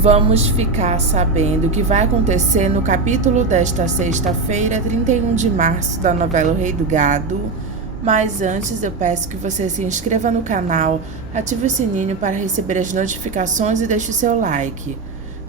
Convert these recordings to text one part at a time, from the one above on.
Vamos ficar sabendo o que vai acontecer no capítulo desta sexta-feira, 31 de março, da novela O Rei do Gado. Mas antes eu peço que você se inscreva no canal, ative o sininho para receber as notificações e deixe o seu like.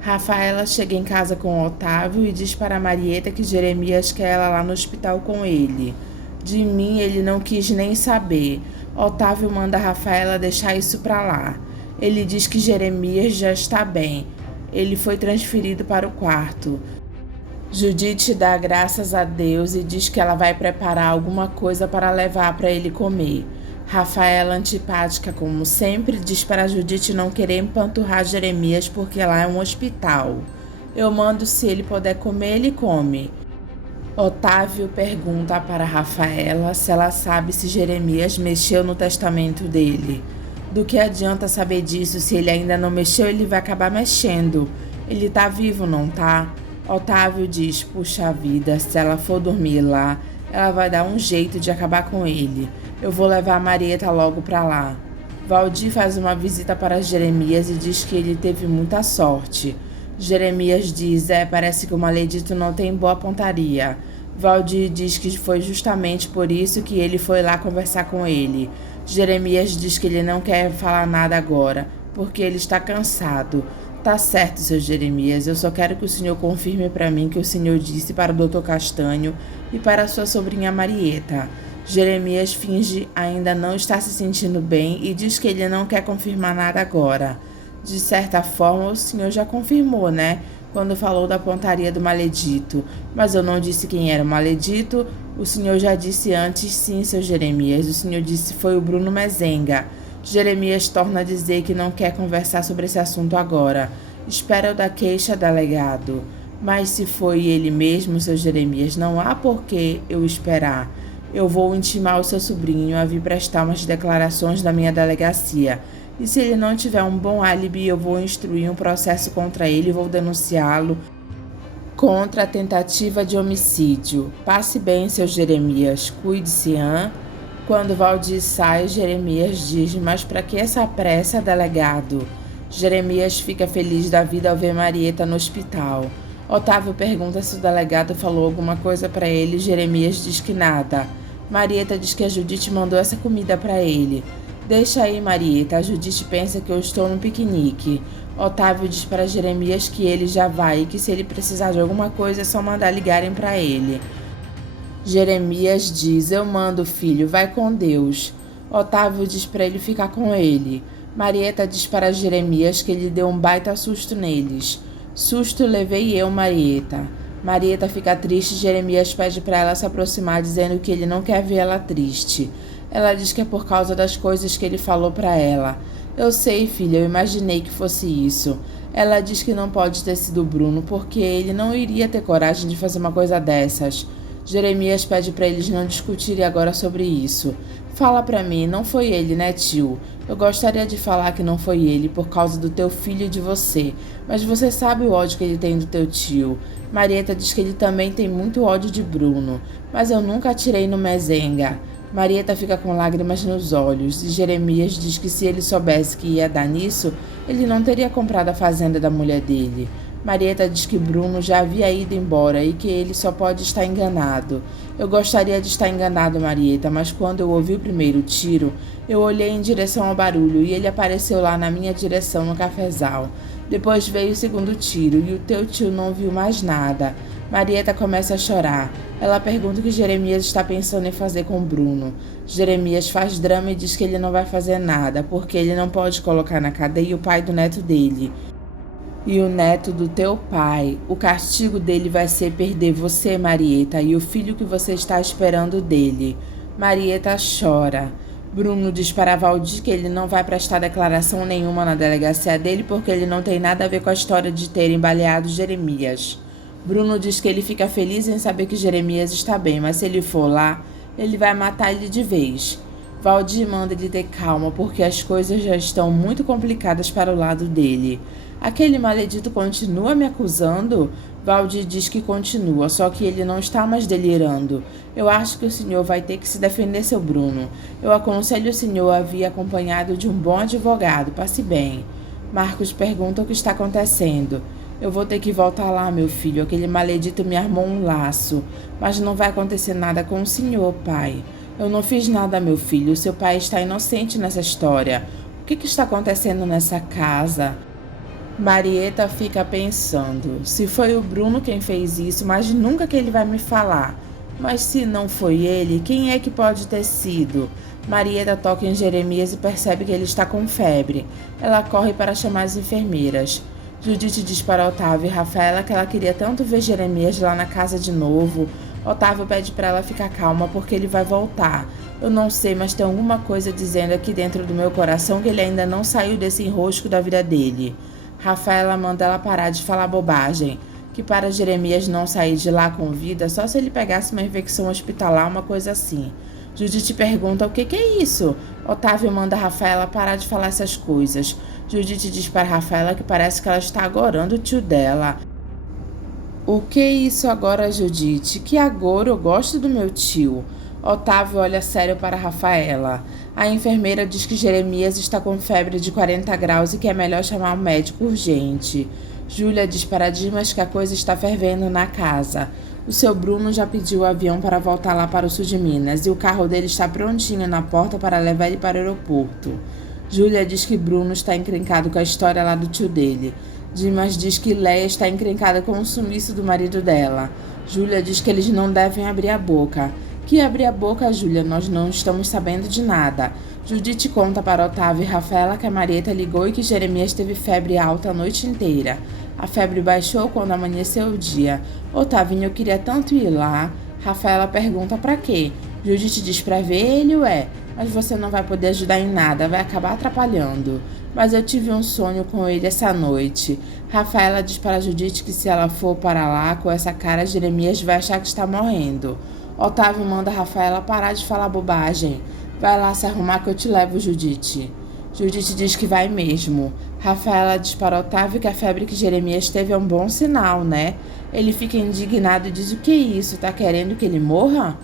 Rafaela chega em casa com Otávio e diz para Marieta que Jeremias quer ela lá no hospital com ele. De mim ele não quis nem saber. Otávio manda Rafaela deixar isso para lá. Ele diz que Jeremias já está bem. Ele foi transferido para o quarto. Judite dá graças a Deus e diz que ela vai preparar alguma coisa para levar para ele comer. Rafaela, antipática como sempre, diz para Judite não querer empanturrar Jeremias porque lá é um hospital. Eu mando, se ele puder comer, ele come. Otávio pergunta para Rafaela se ela sabe se Jeremias mexeu no testamento dele. Do que adianta saber disso? Se ele ainda não mexeu, ele vai acabar mexendo. Ele tá vivo, não tá? Otávio diz, puxa vida, se ela for dormir lá, ela vai dar um jeito de acabar com ele. Eu vou levar a Marieta logo pra lá. Valdir faz uma visita para Jeremias e diz que ele teve muita sorte. Jeremias diz, parece que o maledito não tem boa pontaria. Valdir diz que foi justamente por isso que ele foi lá conversar com ele. Jeremias diz que ele não quer falar nada agora, porque ele está cansado. Tá certo, seu Jeremias, eu só quero que o senhor confirme para mim que o senhor disse para o Dr. Castanho e para sua sobrinha Marieta. Jeremias finge ainda não estar se sentindo bem e diz que ele não quer confirmar nada agora. De certa forma, o senhor já confirmou, né? Quando falou da pontaria do maledito. Mas eu não disse quem era o maledito. O senhor já disse antes, sim, seu Jeremias. O senhor disse foi o Bruno Mezenga. Jeremias torna a dizer que não quer conversar sobre esse assunto agora. Espera o da queixa, delegado. Mas se foi ele mesmo, seu Jeremias, não há por que eu esperar. Eu vou intimar o seu sobrinho a vir prestar umas declarações da minha delegacia. E se ele não tiver um bom álibi, eu vou instruir um processo contra ele e vou denunciá-lo contra a tentativa de homicídio. Passe bem, seu Jeremias. Cuide-se, hã? Quando Valdir sai, Jeremias diz, mas para que essa pressa, delegado? Jeremias fica feliz da vida ao ver Marieta no hospital. Otávio pergunta se o delegado falou alguma coisa para ele. Jeremias diz que nada. Marieta diz que a Judite mandou essa comida para ele. Deixa aí, Marieta, a Judite pensa que eu estou no piquenique. Otávio diz para Jeremias que ele já vai e que se ele precisar de alguma coisa é só mandar ligarem para ele. Jeremias diz, eu mando, filho, vai com Deus. Otávio diz para ele ficar com ele. Marieta diz para Jeremias que ele deu um baita susto neles. Susto levei eu, Marieta. Marieta fica triste e Jeremias pede para ela se aproximar, dizendo que ele não quer ver ela triste. Ela diz que é por causa das coisas que ele falou para ela. Eu sei, filha, eu imaginei que fosse isso. Ela diz que não pode ter sido o Bruno, porque ele não iria ter coragem de fazer uma coisa dessas. Jeremias pede para eles não discutirem agora sobre isso. Fala para mim, não foi ele, né, tio? Eu gostaria de falar que não foi ele por causa do teu filho e de você, mas você sabe o ódio que ele tem do teu tio. Marieta diz que ele também tem muito ódio de Bruno, mas eu nunca atirei no Mezenga. Marieta fica com lágrimas nos olhos e Jeremias diz que se ele soubesse que ia dar nisso, ele não teria comprado a fazenda da mulher dele. Marieta diz que Bruno já havia ido embora e que ele só pode estar enganado. Eu gostaria de estar enganado, Marieta, mas quando eu ouvi o primeiro tiro, eu olhei em direção ao barulho e ele apareceu lá na minha direção no cafezal. Depois veio o segundo tiro e o teu tio não viu mais nada. Marieta começa a chorar. Ela pergunta o que Jeremias está pensando em fazer com Bruno. Jeremias faz drama e diz que ele não vai fazer nada, porque ele não pode colocar na cadeia o pai do neto dele. E o neto do teu pai. O castigo dele vai ser perder você, Marieta, e o filho que você está esperando dele. Marieta chora. Bruno diz para Valdir que ele não vai prestar declaração nenhuma na delegacia dele porque ele não tem nada a ver com a história de terem baleado Jeremias. Bruno diz que ele fica feliz em saber que Jeremias está bem, mas se ele for lá, ele vai matar ele de vez. Valdir manda ele ter calma porque as coisas já estão muito complicadas para o lado dele. Aquele maledito continua me acusando? Valdir diz que continua, só que ele não está mais delirando. Eu acho que o senhor vai ter que se defender, seu Bruno. Eu aconselho o senhor a vir acompanhado de um bom advogado. Passe bem. Marcos pergunta o que está acontecendo. Eu vou ter que voltar lá, meu filho. Aquele maledito me armou um laço. Mas não vai acontecer nada com o senhor, pai. Eu não fiz nada, meu filho. Seu pai está inocente nessa história. O que está acontecendo nessa casa? Marieta fica pensando. Se foi o Bruno quem fez isso, mas nunca que ele vai me falar. Mas se não foi ele, quem é que pode ter sido? Marieta toca em Jeremias e percebe que ele está com febre. Ela corre para chamar as enfermeiras. Judite diz para Otávio e Rafaela que ela queria tanto ver Jeremias lá na casa de novo. Otávio pede para ela ficar calma porque ele vai voltar. Eu não sei, mas tem alguma coisa dizendo aqui dentro do meu coração que ele ainda não saiu desse enrosco da vida dele. Rafaela manda ela parar de falar bobagem, que para Jeremias não sair de lá com vida só se ele pegasse uma infecção hospitalar, uma coisa assim. Judite pergunta o que é isso. Otávio manda Rafaela parar de falar essas coisas. Judite diz para Rafaela que parece que ela está agorando o tio dela. O que é isso agora, Judite? Que agora eu gosto do meu tio. Otávio olha sério para Rafaela. A enfermeira diz que Jeremias está com febre de 40 graus e que é melhor chamar um médico urgente. Júlia diz para Dimas que a coisa está fervendo na casa. O seu Bruno já pediu o avião para voltar lá para o sul de Minas e o carro dele está prontinho na porta para levar ele para o aeroporto. Júlia diz que Bruno está encrencado com a história lá do tio dele. Dimas diz que Leia está encrencada com o sumiço do marido dela. Júlia diz que eles não devem abrir a boca. Que abrir a boca, Júlia? Nós não estamos sabendo de nada. Judite conta para Otávio e Rafaela que a Marieta ligou e que Jeremias teve febre alta a noite inteira. A febre baixou quando amanheceu o dia. Otavinho, eu queria tanto ir lá. Rafaela pergunta para quê? Judite diz para ver ele, mas você não vai poder ajudar em nada, vai acabar atrapalhando. Mas eu tive um sonho com ele essa noite. Rafaela diz para Judite que se ela for para lá com essa cara, Jeremias vai achar que está morrendo. Otávio manda Rafaela parar de falar bobagem. Vai lá se arrumar que eu te levo, Judite. Judite diz que vai mesmo. Rafaela diz para Otávio que a febre que Jeremias teve é um bom sinal, né? Ele fica indignado e diz: o que é isso? Tá querendo que ele morra?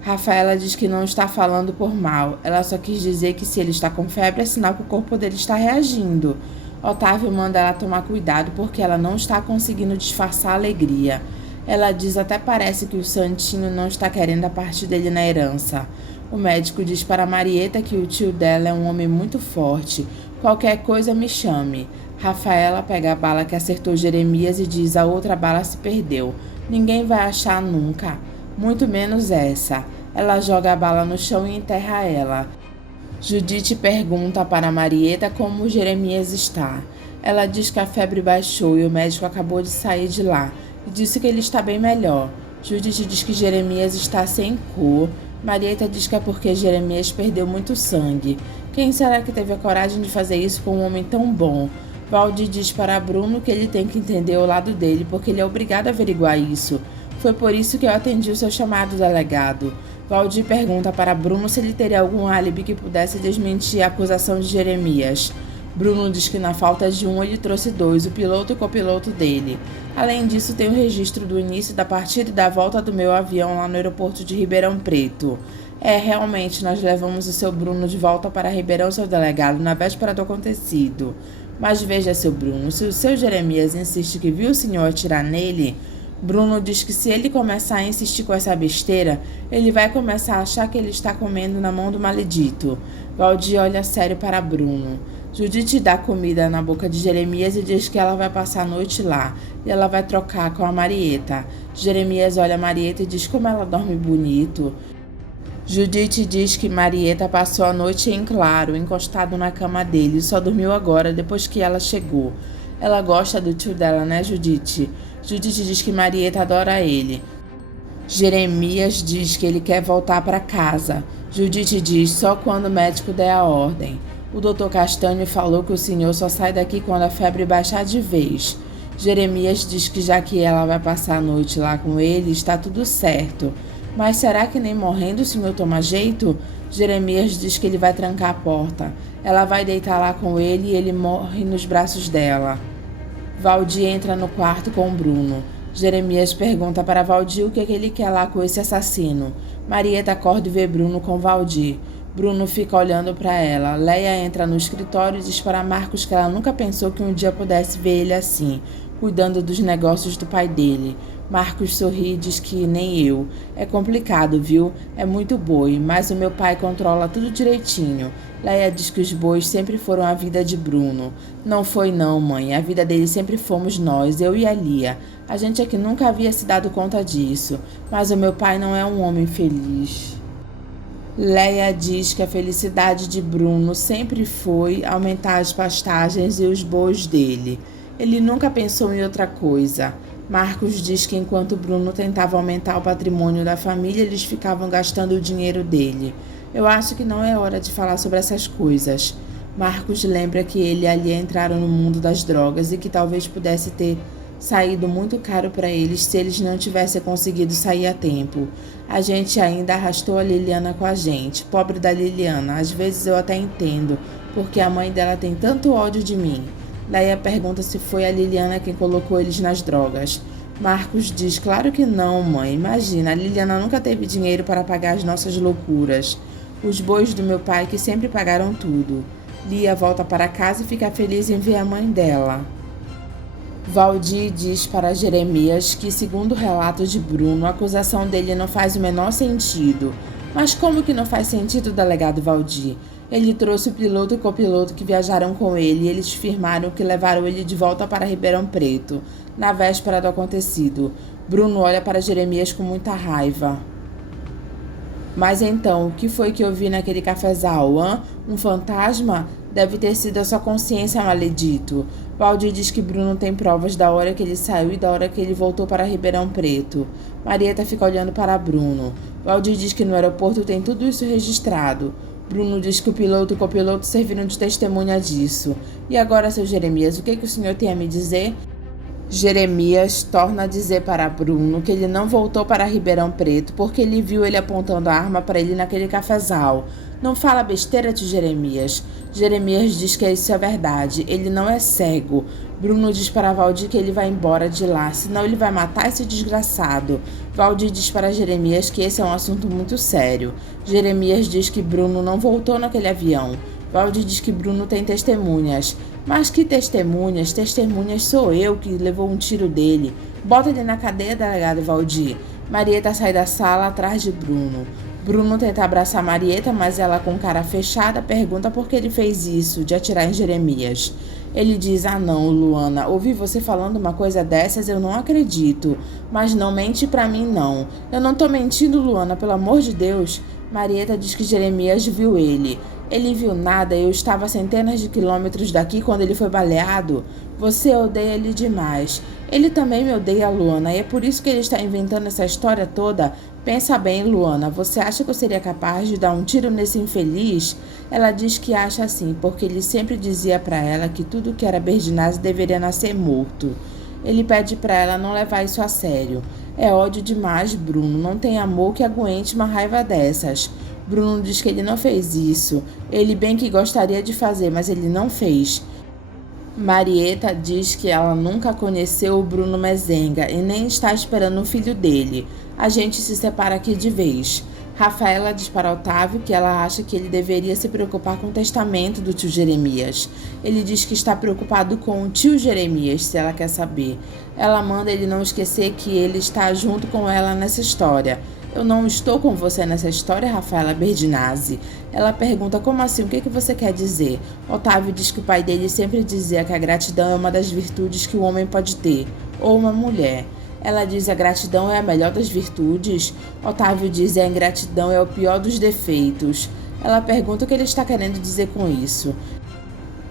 Rafaela diz que não está falando por mal. Ela só quis dizer que se ele está com febre é sinal que o corpo dele está reagindo. Otávio manda ela tomar cuidado porque ela não está conseguindo disfarçar a alegria. Ela diz até parece que o Santinho não está querendo a parte dele na herança. O médico diz para Marieta que o tio dela é um homem muito forte. Qualquer coisa me chame. Rafaela pega a bala que acertou Jeremias e diz: a outra bala se perdeu. Ninguém vai achar nunca. Muito menos essa. Ela joga a bala no chão e enterra ela. Judite pergunta para Marieta como Jeremias está. Ela diz que a febre baixou e o médico acabou de sair de lá e disse que ele está bem melhor. Judite diz que Jeremias está sem cor. Marieta diz que é porque Jeremias perdeu muito sangue. Quem será que teve a coragem de fazer isso com um homem tão bom? Valdir diz para Bruno que ele tem que entender o lado dele porque ele é obrigado a averiguar isso. Foi por isso que eu atendi o seu chamado, delegado. Valdir pergunta para Bruno se ele teria algum álibi que pudesse desmentir a acusação de Jeremias. Bruno diz que na falta de um ele trouxe dois, o piloto e o copiloto dele. Além disso, tem o registro do início da partida e da volta do meu avião lá no aeroporto de Ribeirão Preto. Realmente, nós levamos o seu Bruno de volta para Ribeirão, seu delegado, na véspera do acontecido. Mas veja, seu Bruno, se o seu Jeremias insiste que viu o senhor atirar nele, Bruno diz que se ele começar a insistir com essa besteira, ele vai começar a achar que ele está comendo na mão do maledito. Valdir olha sério para Bruno. Judite dá comida na boca de Jeremias e diz que ela vai passar a noite lá, e ela vai trocar com a Marieta. Jeremias olha a Marieta e diz como ela dorme bonito. Judite diz que Marieta passou a noite em claro, encostado na cama dele, e só dormiu agora, depois que ela chegou. Ela gosta do tio dela, né, Judite? Judite diz que Marieta adora ele. Jeremias diz que ele quer voltar para casa. Judite diz só quando o médico der a ordem. O doutor Castanho falou que o senhor só sai daqui quando a febre baixar de vez. Jeremias diz que já que ela vai passar a noite lá com ele, está tudo certo. Mas será que nem morrendo o senhor toma jeito? Jeremias diz que ele vai trancar a porta. Ela vai deitar lá com ele e ele morre nos braços dela. Valdir entra no quarto com Bruno. Jeremias pergunta para Valdir o que ele quer lá com esse assassino. Marieta acorda e vê Bruno com Valdir. Bruno fica olhando para ela. Leia entra no escritório e diz para Marcos que ela nunca pensou que um dia pudesse ver ele assim, cuidando dos negócios do pai dele. Marcos sorri e diz que nem eu. É complicado, viu? É muito boi, mas o meu pai controla tudo direitinho. Leia diz que os bois sempre foram a vida de Bruno. Não foi não, mãe. A vida dele sempre fomos nós, eu e a Lia. A gente é que nunca havia se dado conta disso. Mas o meu pai não é um homem feliz. Leia diz que a felicidade de Bruno sempre foi aumentar as pastagens e os bois dele. Ele nunca pensou em outra coisa. Marcos diz que enquanto Bruno tentava aumentar o patrimônio da família, eles ficavam gastando o dinheiro dele. Eu acho que não é hora de falar sobre essas coisas. Marcos lembra que ele e a Lia entraram no mundo das drogas e que talvez pudesse ter saído muito caro para eles se eles não tivessem conseguido sair a tempo. A gente ainda arrastou a Liliana com a gente. Pobre da Liliana, às vezes eu até entendo, porque a mãe dela tem tanto ódio de mim. Leia pergunta se foi a Liliana quem colocou eles nas drogas. Marcos diz, claro que não, mãe. Imagina, a Liliana nunca teve dinheiro para pagar as nossas loucuras. Os bois do meu pai que sempre pagaram tudo. Lia volta para casa e fica feliz em ver a mãe dela. Valdir diz para Jeremias que, segundo o relato de Bruno, a acusação dele não faz o menor sentido. Mas como que não faz sentido, delegado Valdir? Ele trouxe o piloto e o copiloto que viajaram com ele e eles firmaram que levaram ele de volta para Ribeirão Preto, na véspera do acontecido. Bruno olha para Jeremias com muita raiva. Mas então, o que foi que eu vi naquele cafezal, hã? Um fantasma? Deve ter sido a sua consciência, maledito. Valdir diz que Bruno tem provas da hora que ele saiu e da hora que ele voltou para Ribeirão Preto. Marieta fica olhando para Bruno. Valdir diz que no aeroporto tem tudo isso registrado. Bruno diz que o piloto e o copiloto serviram de testemunha disso. E agora, seu Jeremias, o que o senhor tem a me dizer? Jeremias torna a dizer para Bruno que ele não voltou para Ribeirão Preto porque ele viu ele apontando a arma para ele naquele cafezal. Não fala besteira, tio Jeremias. Jeremias diz que isso é verdade. Ele não é cego. Bruno diz para Valdir que ele vai embora de lá, senão ele vai matar esse desgraçado. Valdir diz para Jeremias que esse é um assunto muito sério. Jeremias diz que Bruno não voltou naquele avião. Valdir diz que Bruno tem testemunhas. Mas que testemunhas? Testemunhas sou eu que levou um tiro dele. Bota ele na cadeia, delegado Valdir. Marieta sai da sala atrás de Bruno. Bruno tenta abraçar Marieta, mas ela, com cara fechada, pergunta por que ele fez isso, de atirar em Jeremias. Ele diz, não, Luana, ouvi você falando uma coisa dessas, eu não acredito. Mas não mente pra mim, não. Eu não tô mentindo, Luana, pelo amor de Deus. Marieta diz que Jeremias viu ele. Ele viu nada, eu estava a centenas de quilômetros daqui quando ele foi baleado. Você odeia ele demais. Ele também me odeia, Luana, e é por isso que ele está inventando essa história toda. Pensa bem, Luana, você acha que eu seria capaz de dar um tiro nesse infeliz? Ela diz que acha assim, porque ele sempre dizia para ela que tudo que era Berdinazzi deveria nascer morto. Ele pede para ela não levar isso a sério. É ódio demais, Bruno, não tem amor que aguente uma raiva dessas. Bruno diz que ele não fez isso. Ele bem que gostaria de fazer, mas ele não fez. Marieta diz que ela nunca conheceu o Bruno Mezenga e nem está esperando o filho dele. A gente se separa aqui de vez. Rafaela diz para Otávio que ela acha que ele deveria se preocupar com o testamento do tio Jeremias. Ele diz que está preocupado com o tio Jeremias, se ela quer saber. Ela manda ele não esquecer que ele está junto com ela nessa história. Eu não estou com você nessa história, Rafaela Berdinazzi. Ela pergunta, como assim? O que você quer dizer? Otávio diz que o pai dele sempre dizia que a gratidão é uma das virtudes que o homem pode ter, ou uma mulher. Ela diz a gratidão é a melhor das virtudes. Otávio diz a ingratidão é o pior dos defeitos. Ela pergunta o que ele está querendo dizer com isso.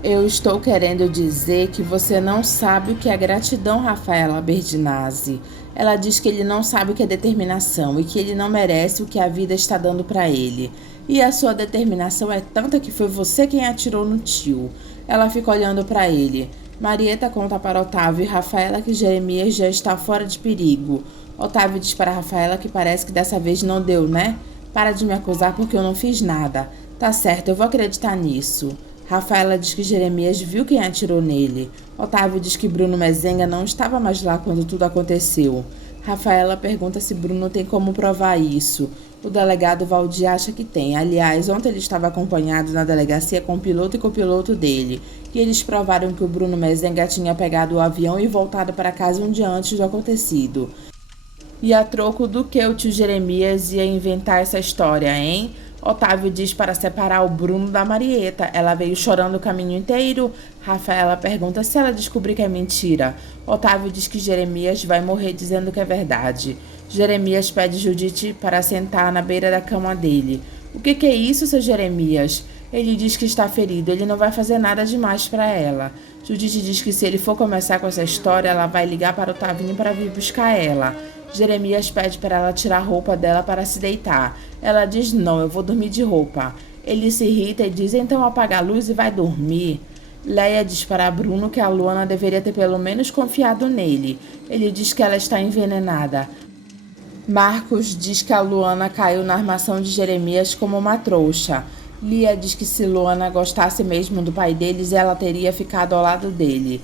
Eu estou querendo dizer que você não sabe o que é gratidão, Rafaela Berdinazzi. Ela diz que ele não sabe o que é determinação e que ele não merece o que a vida está dando para ele. E a sua determinação é tanta que foi você quem atirou no tio. Ela fica olhando para ele. Marieta conta para Otávio e Rafaela que Jeremias já está fora de perigo. Otávio diz para Rafaela que parece que dessa vez não deu, né? Para de me acusar porque eu não fiz nada. Tá certo, eu vou acreditar nisso. Rafaela diz que Jeremias viu quem atirou nele. Otávio diz que Bruno Mezenga não estava mais lá quando tudo aconteceu. Rafaela pergunta se Bruno tem como provar isso. O delegado Valdir acha que tem. Aliás, ontem ele estava acompanhado na delegacia com o piloto e copiloto dele. E eles provaram que o Bruno Mezenga tinha pegado o avião e voltado para casa um dia antes do acontecido. E a troco do que o tio Jeremias ia inventar essa história, hein? Otávio diz para separar o Bruno da Marieta. Ela veio chorando o caminho inteiro. Rafaela pergunta se ela descobrir que é mentira. Otávio diz que Jeremias vai morrer dizendo que é verdade. Jeremias pede Judite para sentar na beira da cama dele. O que é isso, seu Jeremias? Ele diz que está ferido, ele não vai fazer nada demais para ela. Judite diz que se ele for começar com essa história, ela vai ligar para o Tavinho para vir buscar ela. Jeremias pede para ela tirar a roupa dela para se deitar. Ela diz, não, eu vou dormir de roupa. Ele se irrita e diz, então apaga a luz e vai dormir. Leia diz para Bruno que a Luana deveria ter pelo menos confiado nele. Ele diz que ela está envenenada. Marcos diz que a Luana caiu na armação de Jeremias como uma trouxa. Lia diz que se Luana gostasse mesmo do pai deles, ela teria ficado ao lado dele.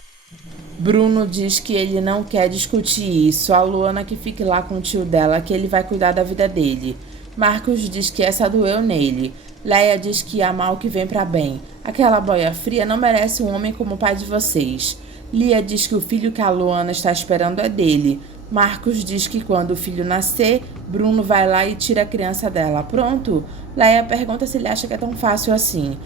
Bruno diz que ele não quer discutir isso, a Luana que fique lá com o tio dela, que ele vai cuidar da vida dele. Marcos diz que essa doeu nele. Leia diz que há mal que vem para bem. Aquela boia fria não merece um homem como o pai de vocês. Lia diz que o filho que a Luana está esperando é dele. Marcos diz que quando o filho nascer, Bruno vai lá e tira a criança dela. Pronto? Leia pergunta se ele acha que é tão fácil assim.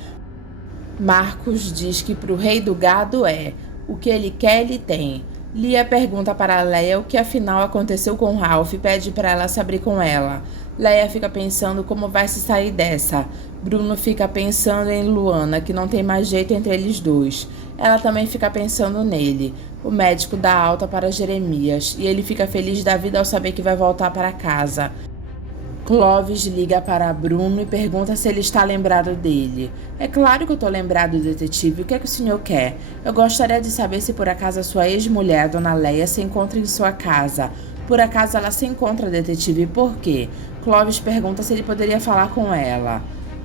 Marcos diz que para o rei do gado é. O que ele quer, ele tem. Lia pergunta para Leia o que afinal aconteceu com Ralph e pede para ela se abrir com ela. Leia fica pensando como vai se sair dessa. Bruno fica pensando em Luana, que não tem mais jeito entre eles dois. Ela também fica pensando nele. O médico dá alta para Jeremias e ele fica feliz da vida ao saber que vai voltar para casa. Clóvis liga para Bruno e pergunta se ele está lembrado dele. É claro que eu estou lembrado, detetive. O que é que o senhor quer? Eu gostaria de saber se por acaso a sua ex-mulher, Dona Leia, se encontra em sua casa. Por acaso ela se encontra, detetive, por quê? Clóvis pergunta se ele poderia falar com ela.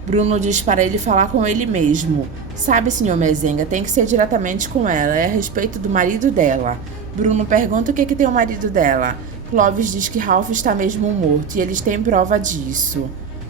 Bruno diz para ele falar com ele mesmo. Sabe, senhor Mezenga, tem que ser diretamente com ela. É a respeito do marido dela. Bruno pergunta o que tem o marido dela. Clóvis diz que Ralph está mesmo morto e eles têm prova disso.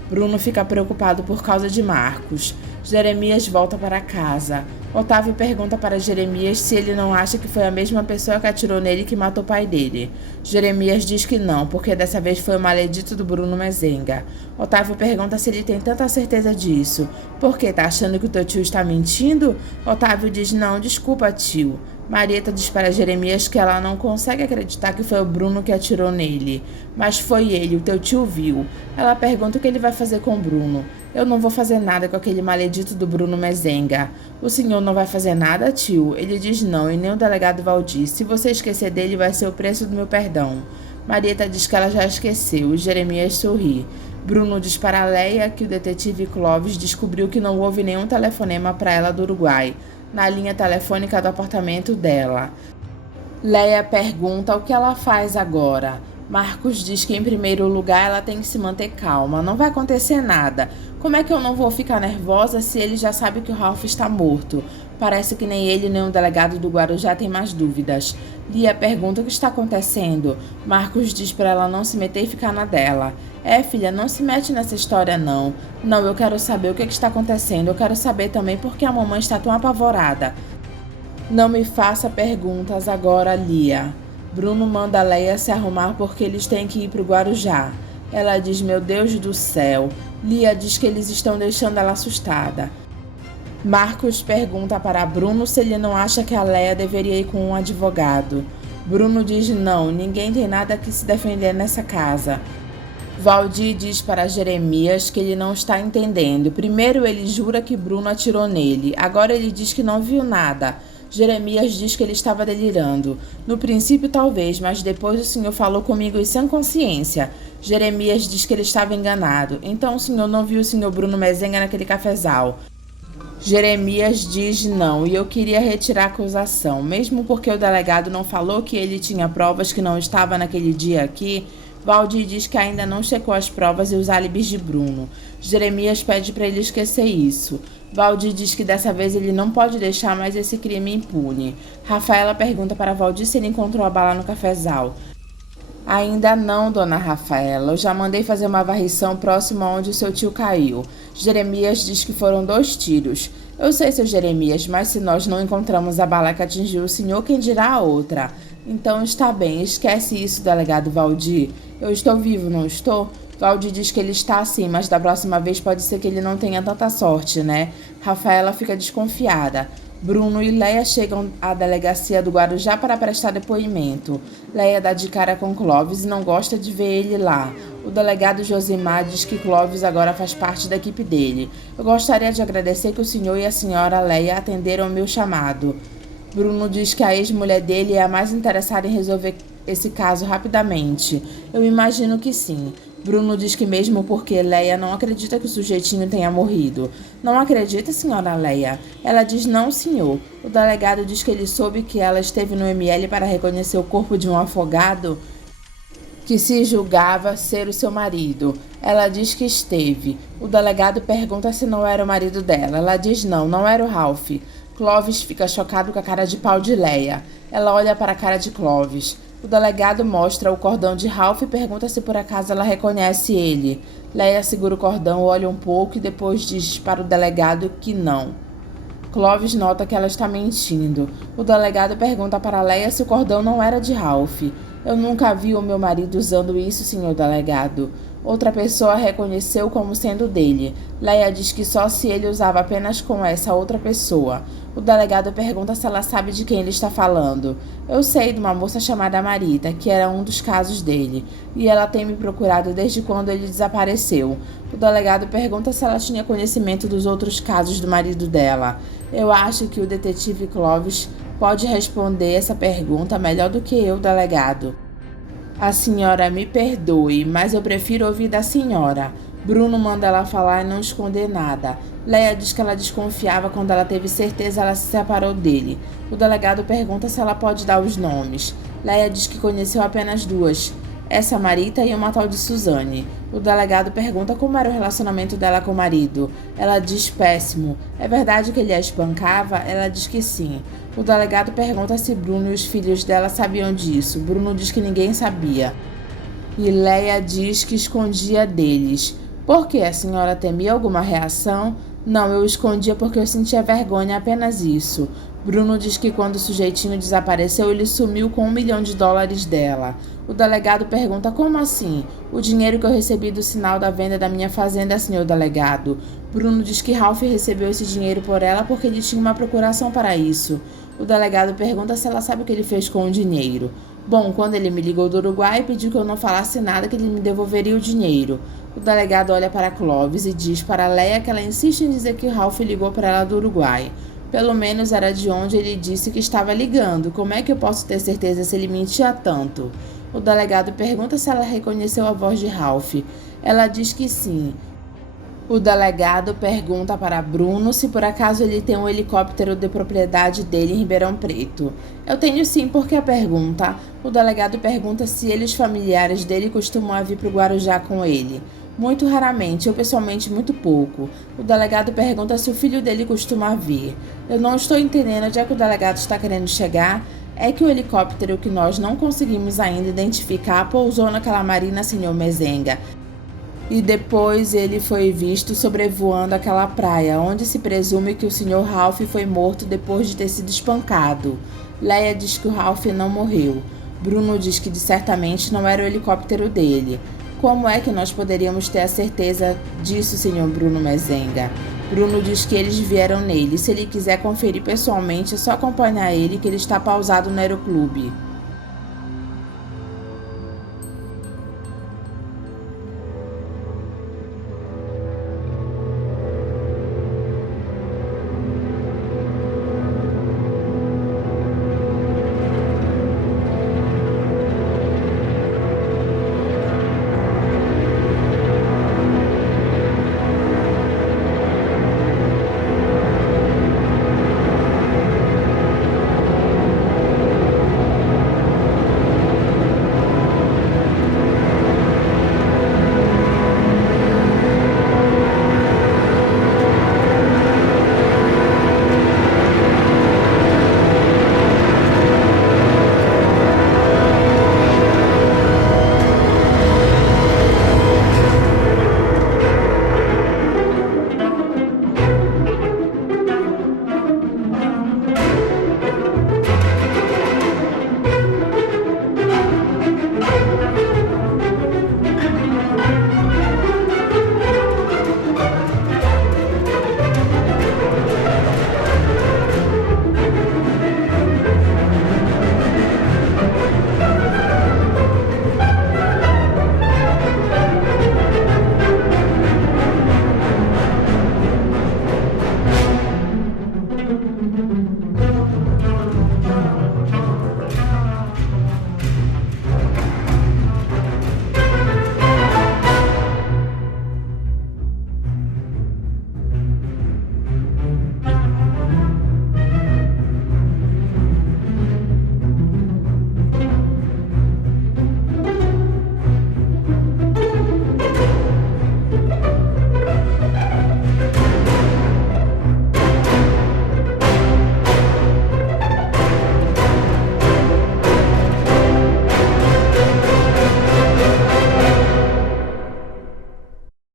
Bruno fica preocupado por causa de Marcos. Jeremias volta para casa. Otávio pergunta para Jeremias se ele não acha que foi a mesma pessoa que atirou nele que matou o pai dele. Jeremias diz que não, porque dessa vez foi o maledito do Bruno Mezenga. Otávio pergunta se ele tem tanta certeza disso. Por quê? Tá achando que o teu tio está mentindo? Otávio diz, não, desculpa, tio. Marieta diz para Jeremias que ela não consegue acreditar que foi o Bruno que atirou nele. Mas foi ele, o teu tio viu. Ela pergunta o que ele vai fazer com o Bruno. Eu não vou fazer nada com aquele maledito do Bruno Mezenga. O senhor não vai fazer nada, tio? Ele diz não, e nem o delegado Valdir. Se você esquecer dele, vai ser o preço do meu perdão. Marieta diz que ela já esqueceu, e Jeremias sorri. Bruno diz para Leia que o detetive Clóvis descobriu que não houve nenhum telefonema para ela do Uruguai, na linha telefônica do apartamento dela. Leia pergunta o que ela faz agora. Marcos diz que em primeiro lugar ela tem que se manter calma, não vai acontecer nada. Como é que eu não vou ficar nervosa se ele já sabe que o Ralph está morto? Parece que nem ele nem o delegado do Guarujá tem mais dúvidas. Lia pergunta o que está acontecendo. Marcos diz para ela não se meter e ficar na dela. Filha, não se mete nessa história não. Não, eu quero saber o que está acontecendo. Eu quero saber também por que a mamãe está tão apavorada. Não me faça perguntas agora, Lia. Bruno manda Leia se arrumar porque eles têm que ir para o Guarujá. Ela diz, meu Deus do céu. Lia diz que eles estão deixando ela assustada. Marcos pergunta para Bruno se ele não acha que a Leia deveria ir com um advogado. Bruno diz não, ninguém tem nada que se defender nessa casa. Valdir diz para Jeremias que ele não está entendendo. Primeiro ele jura que Bruno atirou nele, agora ele diz que não viu nada. Jeremias diz que ele estava delirando. No princípio talvez, mas depois o senhor falou comigo em sã consciência. Jeremias diz que ele estava enganado. Então o senhor não viu o senhor Bruno Mezenga naquele cafezal. Jeremias diz não, e eu queria retirar a acusação, mesmo porque o delegado não falou que ele tinha provas que não estava naquele dia aqui. Valdir diz que ainda não checou as provas e os álibis de Bruno. Jeremias pede para ele esquecer isso. Valdir diz que dessa vez ele não pode deixar mais esse crime impune. Rafaela pergunta para Valdir se ele encontrou a bala no cafezal. Ainda não, dona Rafaela. Eu já mandei fazer uma varrição próximo a onde o seu tio caiu. Jeremias diz que foram 2 tiros. Eu sei, seu Jeremias, mas se nós não encontramos a bala que atingiu o senhor, quem dirá a outra? Então está bem, esquece isso, delegado Valdir. Eu estou vivo, não estou? Valdir diz que ele está sim, mas da próxima vez pode ser que ele não tenha tanta sorte, né? Rafaela fica desconfiada. Bruno e Leia chegam à delegacia do Guarujá para prestar depoimento. Leia dá de cara com Clóvis e não gosta de ver ele lá. O delegado Josimar diz que Clóvis agora faz parte da equipe dele. Eu gostaria de agradecer que o senhor e a senhora Leia atenderam o meu chamado. Bruno diz que a ex-mulher dele é a mais interessada em resolver esse caso rapidamente. Eu imagino que sim. Bruno diz que mesmo porque Leia não acredita que o sujeitinho tenha morrido. Não acredita, senhora Leia? Ela diz não, senhor. O delegado diz que ele soube que ela esteve no ML para reconhecer o corpo de um afogado que se julgava ser o seu marido. Ela diz que esteve. O delegado pergunta se não era o marido dela. Ela diz não, não era o Ralph. Clóvis fica chocado com a cara de pau de Leia. Ela olha para a cara de Clóvis. O delegado mostra o cordão de Ralph e pergunta se por acaso ela reconhece ele. Leia segura o cordão, olha um pouco e depois diz para o delegado que não. Clóvis nota que ela está mentindo. O delegado pergunta para Leia se o cordão não era de Ralph. Eu nunca vi o meu marido usando isso, senhor delegado. Outra pessoa reconheceu como sendo dele. Leia diz que só se ele usava apenas com essa outra pessoa. O delegado pergunta se ela sabe de quem ele está falando. Eu sei de uma moça chamada Marita, que era um dos casos dele, e ela tem me procurado desde quando ele desapareceu. O delegado pergunta se ela tinha conhecimento dos outros casos do marido dela. Eu acho que o detetive Clóvis pode responder essa pergunta melhor do que eu, delegado. A senhora me perdoe, mas eu prefiro ouvir da senhora. Bruno manda ela falar e não esconder nada. Leia diz que ela desconfiava quando ela teve certeza ela se separou dele. O delegado pergunta se ela pode dar os nomes. Leia diz que conheceu apenas 2. Essa Marita e uma tal de Suzane. O delegado pergunta como era o relacionamento dela com o marido. Ela diz péssimo. É verdade que ele a espancava? Ela diz que sim. O delegado pergunta se Bruno e os filhos dela sabiam disso. Bruno diz que ninguém sabia. E Leia diz que escondia deles. Por que? A senhora temia alguma reação? Não, eu escondia porque eu sentia vergonha, apenas isso. Bruno diz que quando o sujeitinho desapareceu, ele sumiu com $1 milhão dela. O delegado pergunta como assim? O dinheiro que eu recebi do sinal da venda da minha fazenda, senhor delegado. Bruno diz que Ralph recebeu esse dinheiro por ela porque ele tinha uma procuração para isso. O delegado pergunta se ela sabe o que ele fez com o dinheiro. Bom, quando ele me ligou do Uruguai e pediu que eu não falasse nada, que ele me devolveria o dinheiro. O delegado olha para Clóvis e diz para Leia que ela insiste em dizer que Ralph ligou para ela do Uruguai. Pelo menos era de onde ele disse que estava ligando. Como é que eu posso ter certeza se ele mentia tanto? O delegado pergunta se ela reconheceu a voz de Ralph. Ela diz que sim. O delegado pergunta para Bruno se por acaso ele tem um helicóptero de propriedade dele em Ribeirão Preto. Eu tenho sim, por que a pergunta? O delegado pergunta se ele e os familiares dele costumam vir para o Guarujá com ele. Muito raramente, eu pessoalmente muito pouco. O delegado pergunta se o filho dele costuma vir. Eu não estou entendendo onde é que o delegado está querendo chegar. É que o helicóptero que nós não conseguimos ainda identificar pousou naquela marina, senhor Mezenga. E depois ele foi visto sobrevoando aquela praia, onde se presume que o Sr. Ralph foi morto depois de ter sido espancado. Leia diz que o Ralph não morreu. Bruno diz que certamente não era o helicóptero dele. Como é que nós poderíamos ter a certeza disso, Sr. Bruno Mezenga? Bruno diz que eles vieram nele. Se ele quiser conferir pessoalmente, é só acompanhar ele, que ele está pausado no aeroclube.